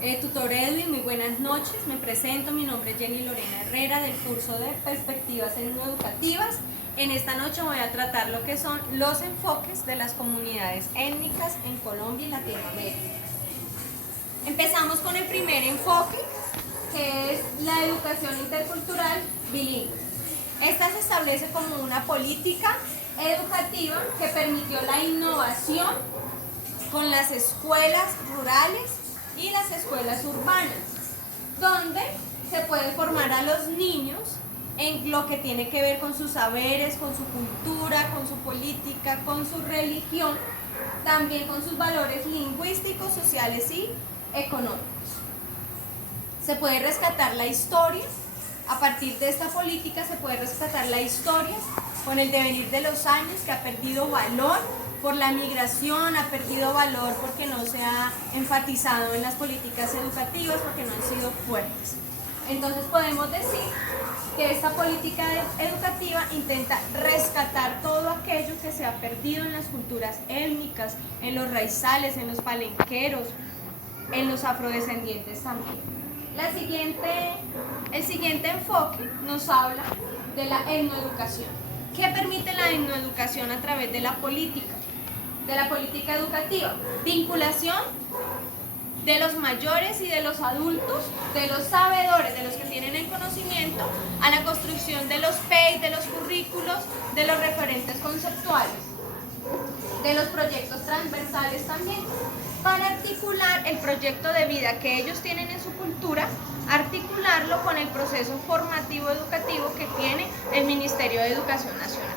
Tutor Edwin, muy buenas noches. Me presento, mi nombre es Jenny Lorena Herrera del curso de Perspectivas Etnoeducativas. En esta noche voy a tratar lo que son los enfoques de las comunidades étnicas en Colombia y Latinoamérica. Empezamos con el primer enfoque, que es la educación intercultural bilingüe. Esta se establece como una política educativa que permitió la innovación con las escuelas rurales y las escuelas urbanas, donde se puede formar a los niños en lo que tiene que ver con sus saberes, con su cultura, con su política, con su religión, también con sus valores lingüísticos, sociales y económicos. Se puede rescatar la historia, a partir de esta política se puede rescatar la historia con el devenir de los años, que ha perdido valor por la migración, ha perdido valor porque no se ha enfatizado en las políticas educativas, porque no han sido fuertes. Entonces podemos decir que esta política educativa intenta rescatar todo aquello que se ha perdido en las culturas étnicas, en los raizales, en los palenqueros, en los afrodescendientes también. El siguiente enfoque nos habla de la etnoeducación. ¿Qué permite la etnoeducación a través de la política? De la política educativa, vinculación de los mayores y de los adultos, de los sabedores, de los que tienen el conocimiento, a la construcción de los PEI, de los currículos, de los referentes conceptuales, de los proyectos transversales también, para articular el proyecto de vida que ellos tienen en su cultura, articularlo con el proceso formativo educativo que tiene el Ministerio de Educación Nacional.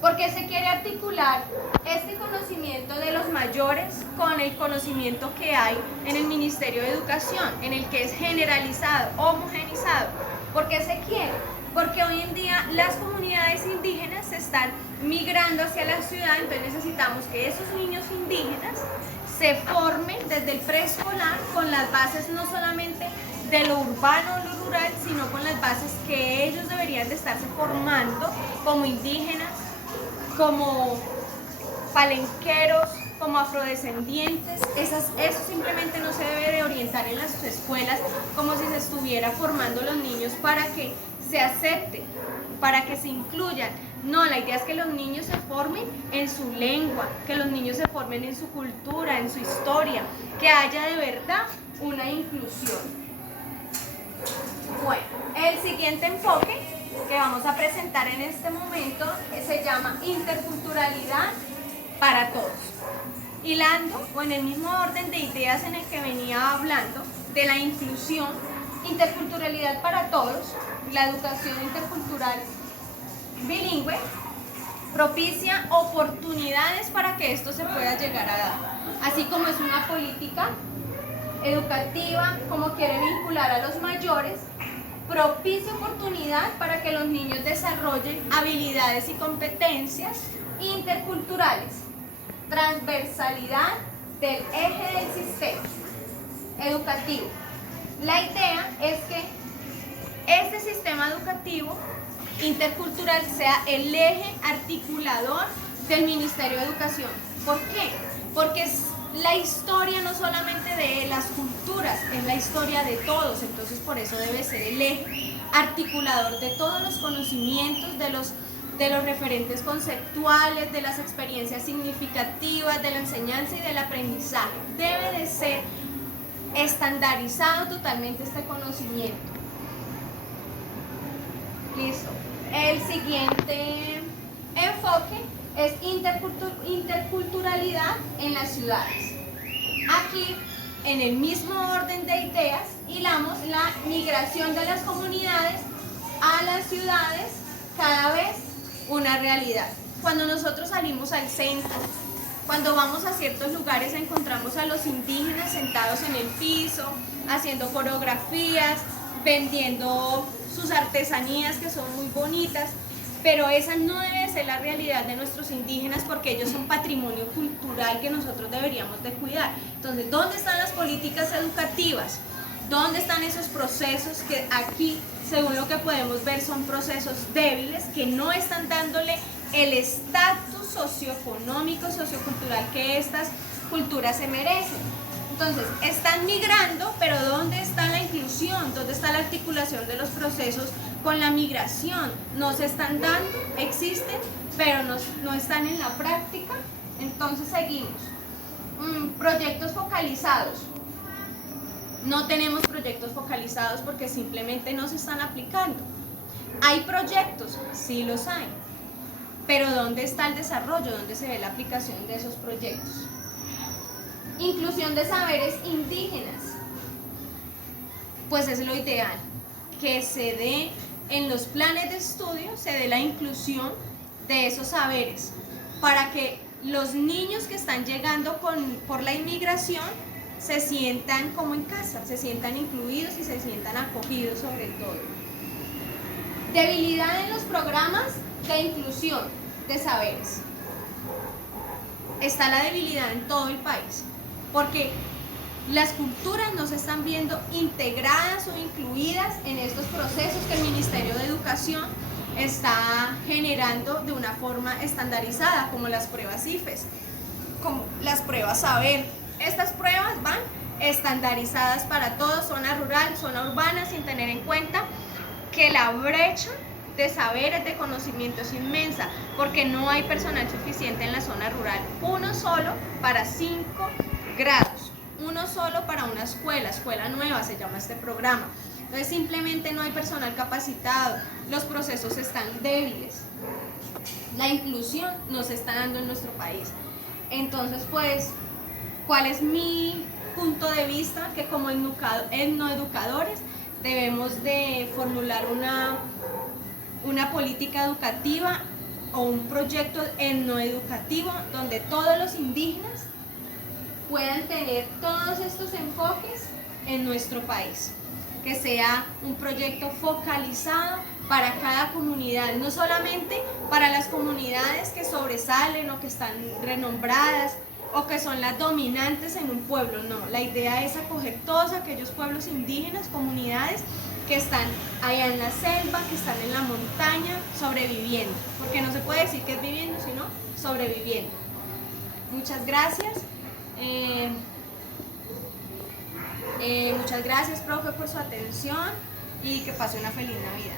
Porque se quiere articular este conocimiento de los mayores con el conocimiento que hay en el Ministerio de Educación, en el que es generalizado, homogenizado. ¿Por qué se quiere? Porque hoy en día las comunidades indígenas se están migrando hacia la ciudad, entonces necesitamos que esos niños indígenas se formen desde el preescolar con las bases no solamente de lo urbano o lo rural, sino con las bases que ellos deberían de estarse formando como indígenas, como palenqueros, como afrodescendientes. Eso simplemente no se debe de orientar en las escuelas como si se estuviera formando los niños para que se acepten, para que se incluyan. No, la idea es que los niños se formen en su lengua, que los niños se formen en su cultura, en su historia, que haya de verdad una inclusión. Bueno, el siguiente enfoque que vamos a presentar en este momento se llama interculturalidad para todos. Hilando o en el mismo orden de ideas en el que venía hablando de la inclusión, interculturalidad para todos, la educación intercultural bilingüe propicia oportunidades para que esto se pueda llegar a dar, así como es una política educativa, como quiere vincular a los mayores, propicia oportunidad para que los niños desarrollen habilidades y competencias interculturales, transversalidad del eje del sistema educativo. La idea es que este sistema educativo intercultural sea el eje articulador del Ministerio de Educación. ¿Por qué? Porque es la historia no solamente de las culturas, es la historia de todos, entonces por eso debe ser el eje articulador de todos los conocimientos, de los referentes conceptuales, de las experiencias significativas, de la enseñanza y del aprendizaje. Debe de ser estandarizado totalmente este conocimiento. Listo. El siguiente enfoque es interculturalidad en las ciudades. Aquí, en el mismo orden de ideas, hilamos la migración de las comunidades a las ciudades, cada vez una realidad. Cuando nosotros salimos al centro, cuando vamos a ciertos lugares, encontramos a los indígenas sentados en el piso, haciendo coreografías, vendiendo sus artesanías que son muy bonitas, pero esa no debe ser la realidad de nuestros indígenas, porque ellos son patrimonio cultural que nosotros deberíamos de cuidar. Entonces, ¿dónde están las políticas educativas? ¿Dónde están esos procesos que aquí, según lo que podemos ver, son procesos débiles que no están dándole el estatus socioeconómico, sociocultural que estas culturas se merecen? Entonces, están migrando, pero ¿dónde está la inclusión? ¿Dónde está la articulación de los procesos con la migración? No se están dando, existen, pero no están en la práctica. Entonces seguimos. Proyectos focalizados. No tenemos proyectos focalizados porque simplemente no se están aplicando. ¿Hay proyectos? Sí los hay. Pero ¿dónde está el desarrollo? ¿Dónde se ve la aplicación de esos proyectos? Inclusión de saberes indígenas. Pues es lo ideal, que se dé en los planes de estudio, se dé la inclusión de esos saberes, para que los niños que están llegando por la inmigración se sientan como en casa, se sientan incluidos y se sientan acogidos sobre todo. Debilidad en los programas de inclusión de saberes. Está la debilidad en todo el país, porque las culturas no se están viendo integradas o incluidas en estos procesos que el Ministerio de Educación está generando de una forma estandarizada, como las pruebas IFES, como las pruebas saber. Estas pruebas van estandarizadas para todos, zona rural, zona urbana, sin tener en cuenta que la brecha de saberes, de conocimiento es inmensa, porque no hay personal suficiente en la zona rural. Uno solo para 5 grados, uno solo para una escuela nueva se llama este programa. Entonces simplemente no hay personal capacitado, los procesos están débiles, la inclusión no se está dando en nuestro país. Entonces, pues, ¿cuál es mi punto de vista? Que como etnoeducadores debemos de formular una política educativa o un proyecto etnoeducativo donde todos los indígenas puedan tener todos estos enfoques en nuestro país, que sea un proyecto focalizado para cada comunidad, no solamente para las comunidades que sobresalen o que están renombradas o que son las dominantes en un pueblo, no, la idea es acoger todos aquellos pueblos indígenas, comunidades que están allá en la selva, que están en la montaña, sobreviviendo, porque no se puede decir que es viviendo, sino sobreviviendo. Muchas gracias. Muchas gracias, profe, por su atención y que pase una feliz Navidad.